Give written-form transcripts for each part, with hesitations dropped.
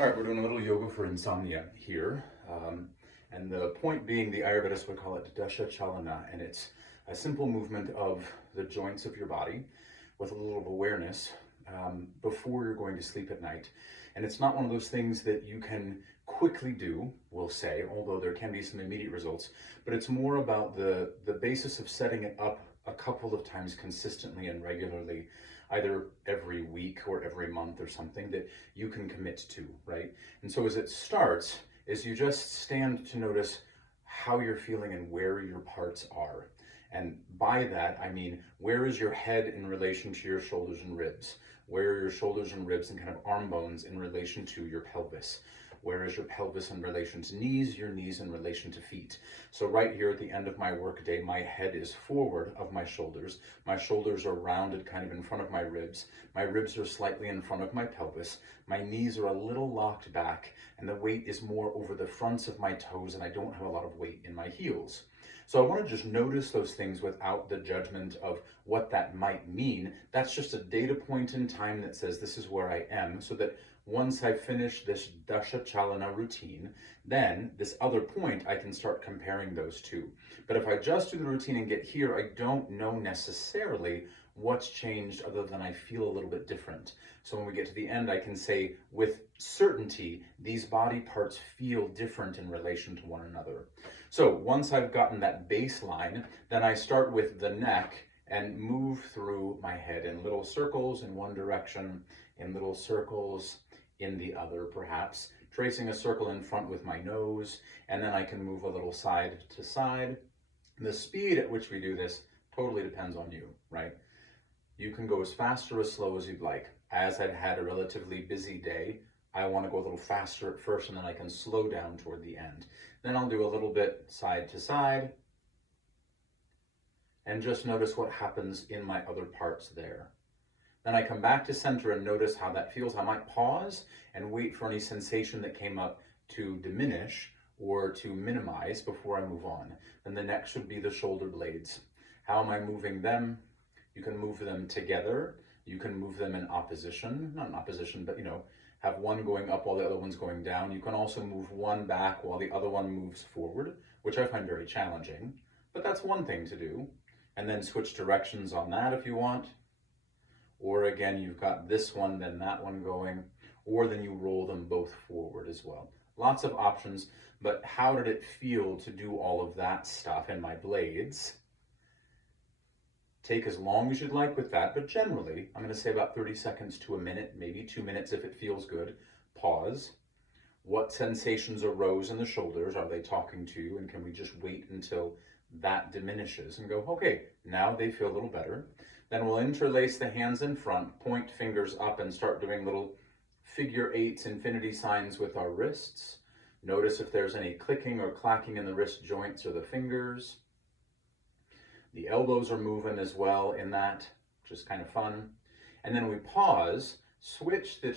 All right, we're doing a little yoga for insomnia here. And the point being, the Ayurvedists would call it Dasha Chalana, and it's a simple movement of the joints of your body with a little awareness before you're going to sleep at night. And it's not one of those things that you can quickly do, we'll say, although there can be some immediate results, but it's more about the basis of setting it up a couple of times consistently and regularly, either every week or every month or something that you can commit to, right? And so as it starts, is you just stand to notice how you're feeling and where your parts are. And by that, I mean, where is your head in relation to your shoulders and ribs? Where are your shoulders and ribs and kind of arm bones in relation to your pelvis? Where is your pelvis in relation to knees, your knees in relation to feet? So right here at the end of my work day, my head is forward of my shoulders are rounded kind of in front of my ribs are slightly in front of my pelvis, my knees are a little locked back, and the weight is more over the fronts of my toes, and I don't have a lot of weight in my heels. So I want to just notice those things without the judgment of what that might mean. That's just a data point in time that says this is where I am, so that once I finish this Dasha Chalana routine, then this other point, I can start comparing those two. But if I just do the routine and get here, I don't know necessarily what's changed other than I feel a little bit different. So when we get to the end, I can say with certainty, these body parts feel different in relation to one another. So once I've gotten that baseline, then I start with the neck and move through my head in little circles in one direction, in little circles in the other, perhaps, tracing a circle in front with my nose, and then I can move a little side to side. The speed at which we do this totally depends on you, right? You can go as fast or as slow as you'd like. As I've had a relatively busy day, I want to go a little faster at first, and then I can slow down toward the end. Then I'll do a little bit side to side, and just notice what happens in my other parts there. Then I come back to center and notice how that feels. I might pause and wait for any sensation that came up to diminish or to minimize before I move on. Then the next would be the shoulder blades. How am I moving them? You can move them together. You can move them in opposition, not in opposition, but have one going up while the other one's going down. You can also move one back while the other one moves forward, which I find very challenging, but that's one thing to do. And then switch directions on that if you want. Or again, you've got this one, then that one going, or then you roll them both forward as well. Lots of options, but how did it feel to do all of that stuff in my blades? Take as long as you'd like with that, but generally, I'm going to say about 30 seconds to a minute, maybe 2 minutes if it feels good. Pause. What sensations arose in the shoulders? Are they talking to you? And can we just wait until that diminishes and go, okay, now they feel a little better. Then we'll interlace the hands in front, point fingers up, and start doing little figure eights, infinity signs with our wrists. Notice if there's any clicking or clacking in the wrist joints or the fingers. The elbows are moving as well in that, which is kind of fun. And then we pause, switch the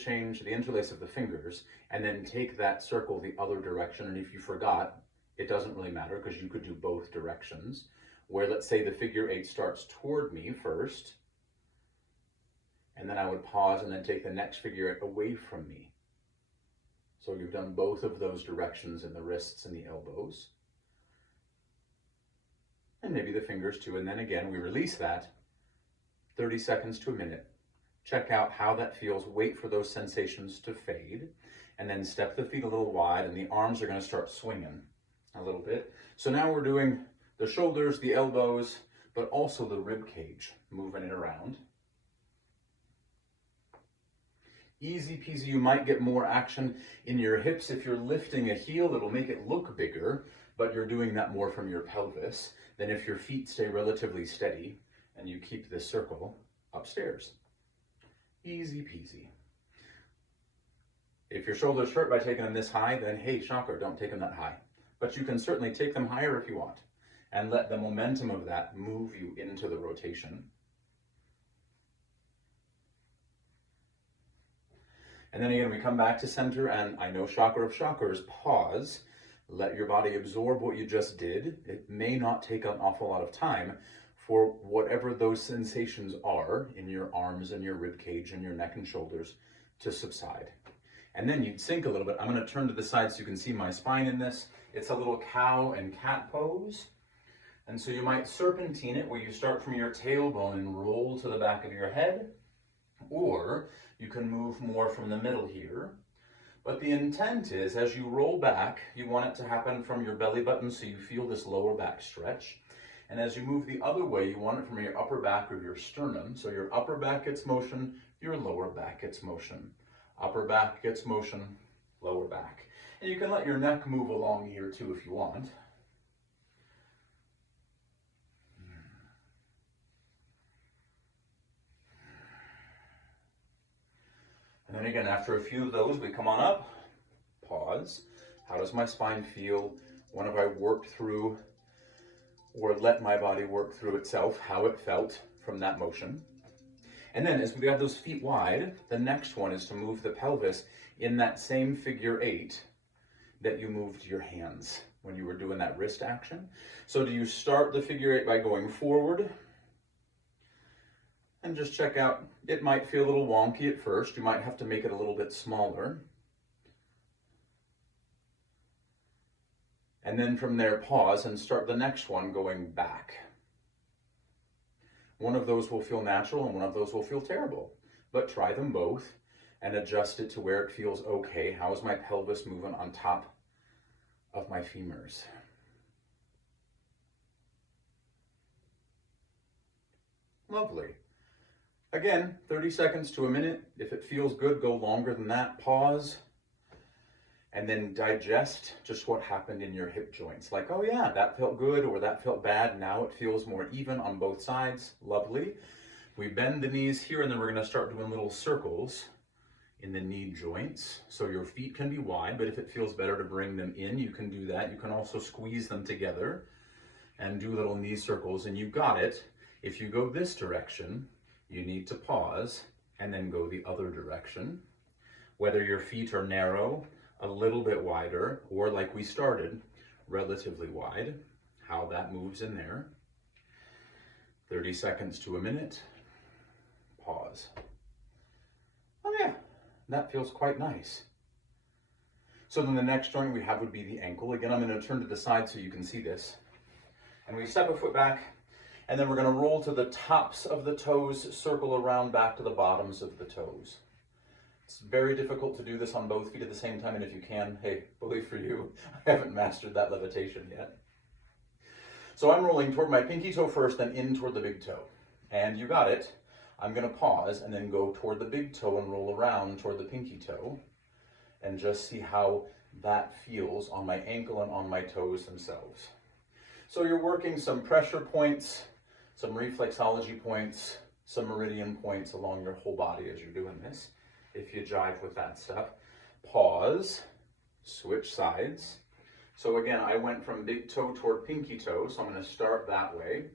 interlace of the fingers, and then take that circle the other direction. And if you forgot, it doesn't really matter because you could do both directions. Where let's say the figure eight starts toward me first, and then I would pause and then take the next figure eight away from me. So you've done both of those directions in the wrists and the elbows. And maybe the fingers too, and then again we release that, 30 seconds to a minute. Check out how that feels, wait for those sensations to fade, and then step the feet a little wide, and the arms are going to start swinging a little bit. So now we're doing the shoulders, the elbows, but also the rib cage, moving it around. Easy peasy. You might get more action in your hips. If you're lifting a heel, it'll make it look bigger, but you're doing that more from your pelvis than if your feet stay relatively steady and you keep this circle upstairs. Easy peasy. If your shoulders hurt by taking them this high, then hey, shocker, don't take them that high. But you can certainly take them higher if you want, and let the momentum of that move you into the rotation. And then again, we come back to center, and I know shocker of shockers, pause, let your body absorb what you just did. It may not take an awful lot of time for whatever those sensations are in your arms and your rib cage and your neck and shoulders to subside. And then you'd sink a little bit. I'm going to turn to the side so you can see my spine in this. It's a little cow and cat pose. And so you might serpentine it, where you start from your tailbone and roll to the back of your head, or you can move more from the middle here. But the intent is, as you roll back, you want it to happen from your belly button so you feel this lower back stretch. And as you move the other way, you want it from your upper back or your sternum. So your upper back gets motion, your lower back gets motion. Upper back gets motion, lower back. And you can let your neck move along here too if you want. And then again, after a few of those, we come on up, pause. How does my spine feel? When have I worked through or let my body work through itself, how it felt from that motion? And then as we got those feet wide, the next one is to move the pelvis in that same figure 8 that you moved your hands when you were doing that wrist action. So do you start the figure 8 by going forward? And just check out, it might feel a little wonky at first. You might have to make it a little bit smaller. And then from there, pause and start the next one going back. One of those will feel natural and one of those will feel terrible, but try them both and adjust it to where it feels okay. How is my pelvis moving on top of my femurs? Lovely. Again, 30 seconds to a minute. If it feels good, go longer than that. Pause. And then digest just what happened in your hip joints. Like, oh yeah, that felt good or that felt bad. Now it feels more even on both sides. Lovely. We bend the knees here, and then we're going to start doing little circles in the knee joints. So your feet can be wide, but if it feels better to bring them in, you can do that. You can also squeeze them together and do little knee circles, and you got it. If you go this direction, you need to pause and then go the other direction. Whether your feet are narrow, a little bit wider, or like we started, relatively wide, how that moves in there. 30 seconds to a minute. Pause. Oh yeah, that feels quite nice. So then the next joint we have would be the ankle. Again, I'm going to turn to the side so you can see this. And we step a foot back, and then we're going to roll to the tops of the toes, circle around back to the bottoms of the toes. It's very difficult to do this on both feet at the same time, and if you can, hey, bully for you. I haven't mastered that levitation yet. So I'm rolling toward my pinky toe first, then in toward the big toe. And you got it. I'm going to pause and then go toward the big toe and roll around toward the pinky toe, and just see how that feels on my ankle and on my toes themselves. So you're working some pressure points, some reflexology points, some meridian points along your whole body as you're doing this. If you jive with that stuff, pause, switch sides. So again, I went from big toe toward pinky toe, so I'm going to start that way,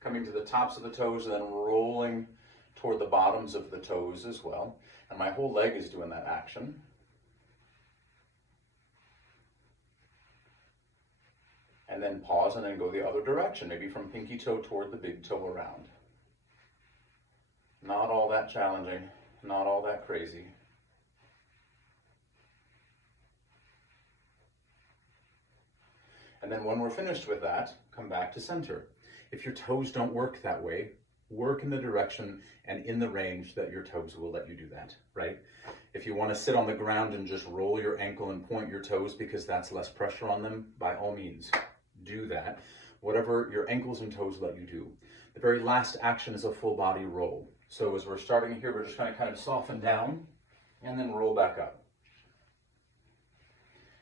coming to the tops of the toes and then rolling toward the bottoms of the toes as well. And my whole leg is doing that action. And then pause and then go the other direction, maybe from pinky toe toward the big toe around. Not all that challenging. Not all that crazy. And then when we're finished with that, come back to center. If your toes don't work that way, work in the direction and in the range that your toes will let you do that, right? If you want to sit on the ground and just roll your ankle and point your toes because that's less pressure on them, by all means, do that. Whatever your ankles and toes let you do. The very last action is a full body roll. So as we're starting here, we're just going to kind of soften down and then roll back up.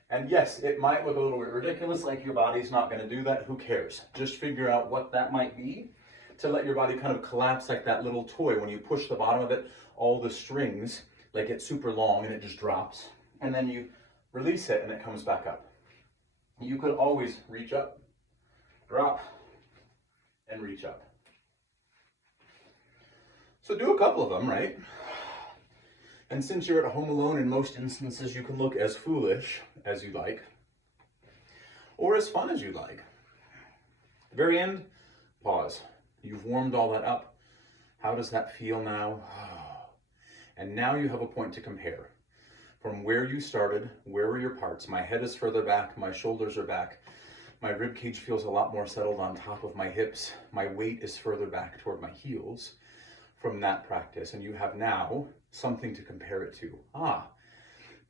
And yes, it might look a little bit ridiculous, like your body's not going to do that. Who cares? Just figure out what that might be to let your body kind of collapse like that little toy. When you push the bottom of it, all the strings like get super long and it just drops. And then you release it and it comes back up. You could always reach up, drop, and reach up. So do a couple of them, right? And since you're at home alone, in most instances, you can look as foolish as you like, or as fun as you like. At the very end, pause. You've warmed all that up. How does that feel now? And now you have a point to compare. From where you started. Where are your parts? My head is further back, my shoulders are back. My rib cage feels a lot more settled on top of my hips. My weight is further back toward my heels from that practice. And you have now something to compare it to.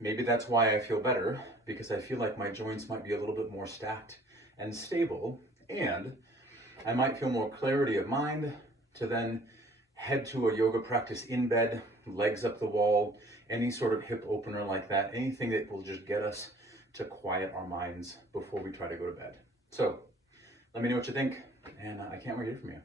Maybe that's why I feel better, because I feel like my joints might be a little bit more stacked and stable, and I might feel more clarity of mind to then head to a yoga practice in bed, legs up the wall, any sort of hip opener like that, anything that will just get us to quiet our minds before we try to go to bed. So let me know what you think, and I can't wait to hear from you.